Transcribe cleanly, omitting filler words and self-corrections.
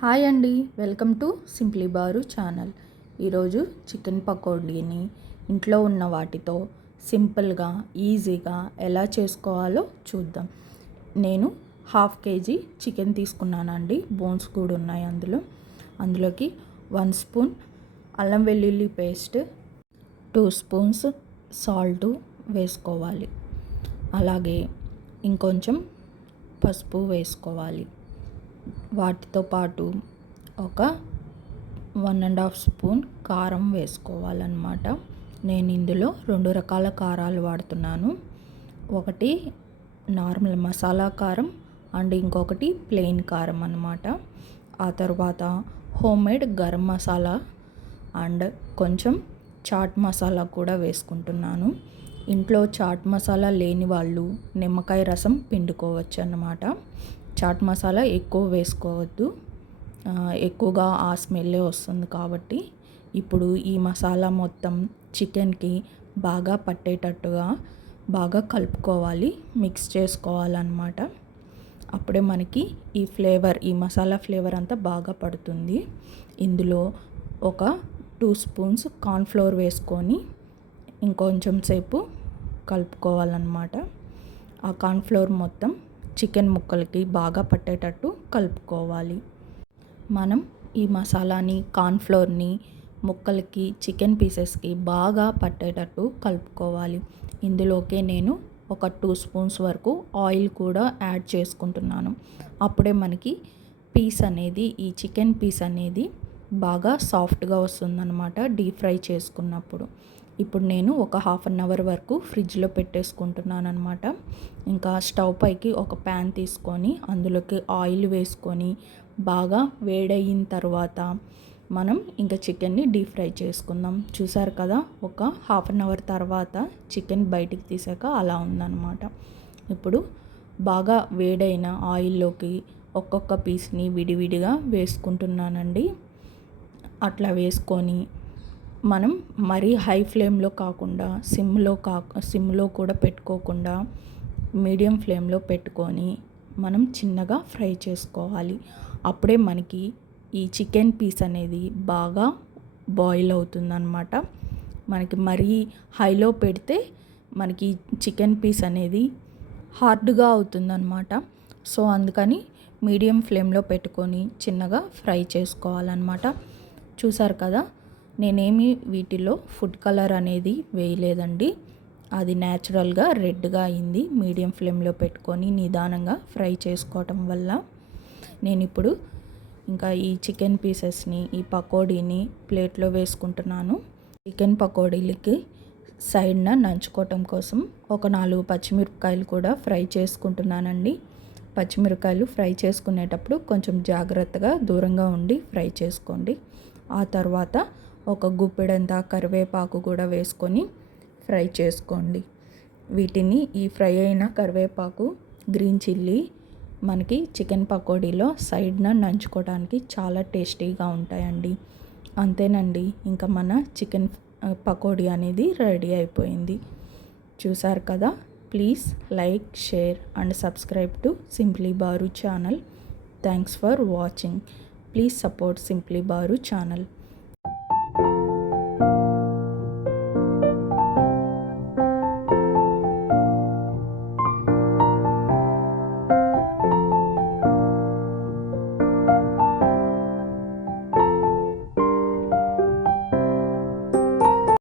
Hi అండి, welcome to simply bar channel. ఈరోజు chicken పకోడీని ఇంట్లో ఉన్న వాటితో సింపుల్గా ఈజీగా ఎలా చేసుకోవాలో చూద్దాం. నేను 1/2 kg చికెన్ తీసుకున్నానండి. బోన్స్ కూడా ఉన్నాయి అందులోకి 1 స్పూన్ అల్లం వెల్లుల్లి పేస్ట్, 2 స్పూన్స్ సాల్ట్ వేసుకోవాలి. అలాగే ఇంకొంచెం పసుపు వేసుకోవాలి. వాటితో పాటు ఒక 1.5 స్పూన్ కారం వేసుకోవాలన్నమాట. నేను ఇందులో 2 రకాల కారాలు వాడుతున్నాను. ఒకటి నార్మల్ మసాలా కారం అండ్ ఇంకొకటి ప్లెయిన్ కారం అన్నమాట. ఆ తర్వాత హోమ్మేడ్ గరం మసాలా అండ్ కొంచెం చాట్ మసాలా కూడా వేసుకుంటున్నాను. ఇంట్లో చాట్ మసాలా లేని వాళ్ళు నిమ్మకాయ రసం పిండుకోవచ్చు అన్నమాట. చాట్ మసాలా ఎక్కువ వేసుకోవద్దు, ఎక్కువగా ఆ స్మెల్లే వస్తుంది కాబట్టి. ఇప్పుడు ఈ మసాలా మొత్తం చికెన్కి బాగా పట్టేటట్టుగా బాగా కలుపుకోవాలి, మిక్స్ చేసుకోవాలన్నమాట. అప్పుడే మనకి ఈ మసాలా ఫ్లేవర్ అంతా బాగా పడుతుంది. ఇందులో ఒక 2 స్పూన్స్ కార్న్ఫ్లోర్ వేసుకొని ఇంకొంచెం సేపు కలుపుకోవాలన్నమాట. ఆ కార్న్ఫ్లోర్ మొత్తం చికెన్ ముక్కలకి బాగా పట్టేటట్టు కలుపుకోవాలి. మనం ఈ మసాలాని కార్న్ఫ్లోర్ని ముక్కలకి చికెన్ పీసెస్కి బాగా పట్టేటట్టు కలుపుకోవాలి. ఇందులోకే నేను ఒక 2 స్పూన్స్ వరకు ఆయిల్ కూడా యాడ్ చేసుకుంటున్నాను. అప్పుడే మనకి ఈ చికెన్ పీస్ అనేది బాగా సాఫ్ట్గా వస్తుందన్నమాట డీప్ ఫ్రై చేసుకున్నప్పుడు. ఇప్పుడు నేను ఒక 1/2 అవర్ వరకు ఫ్రిడ్జ్లో పెట్టేసుకుంటున్నాను అనమాట. ఇంకా స్టవ్ పైకి ఒక ప్యాన్ తీసుకొని అందులోకి ఆయిల్ వేసుకొని బాగా వేడయిన తర్వాత మనం ఇంకా చికెన్ని డీప్ ఫ్రై చేసుకుందాం. చూసారు కదా, ఒక 1/2 అవర్ తర్వాత చికెన్ బయటికి తీసాక అలా ఉందన్నమాట. ఇప్పుడు బాగా వేడైన ఆయిల్లోకి ఒక్కొక్క పీస్ని విడివిడిగా వేసుకుంటున్నానండి. అట్లా వేసుకొని మనం మరీ హై ఫ్లేమ్లో కాకుండా సిమ్లో కూడా పెట్టుకోకుండా మీడియం ఫ్లేమ్లో పెట్టుకొని మనం చిన్నగా ఫ్రై చేసుకోవాలి. అప్పుడే మనకి ఈ చికెన్ పీస్ అనేది బాగా బాయిల్ అవుతుందన్నమాట. మనకి మరీ హైలో పెడితే మనకి చికెన్ పీస్ అనేది హార్డ్గా అవుతుందన్నమాట. సో అందుకని మీడియం ఫ్లేమ్లో పెట్టుకొని చిన్నగా ఫ్రై చేసుకోవాలన్నమాట. చూసారు కదా, నేనేమి వీటిలో ఫుడ్ కలర్ అనేది వేయలేదండి. అది న్యాచురల్గా రెడ్గా అయింది మీడియం ఫ్లేమ్లో పెట్టుకొని నిదానంగా ఫ్రై చేసుకోవటం వల్ల. నేను ఇప్పుడు ఇంకా ఈ చికెన్ పీసెస్ని, ఈ పకోడీని ప్లేట్లో వేసుకుంటున్నాను. చికెన్ పకోడీలకి సైడ్న నంచుకోవటం కోసం ఒక 4 పచ్చిమిరపకాయలు కూడా ఫ్రై చేసుకుంటున్నానండి. పచ్చిమిరపకాయలు ఫ్రై చేసుకునేటప్పుడు కొంచెం జాగ్రత్తగా దూరంగా ఉండి ఫ్రై చేసుకోండి. ఆ తర్వాత ఒక గుప్పెడంత కరివేపాకు కూడా వేసుకొని ఫ్రై చేసుకోండి. ఈ ఫ్రై అయిన కరివేపాకు, గ్రీన్ చిల్లీ మనకి చికెన్ పకోడీలో సైడ్న నంచుకోవడానికి చాలా టేస్టీగా ఉంటాయండి. అంతేనండి, ఇంకా మన చికెన్ పకోడీ అనేది రెడీ అయిపోయింది. చూసారు కదా, please like, share and subscribe to simply bar channel. Thanks for watching. Please support simply bar channel.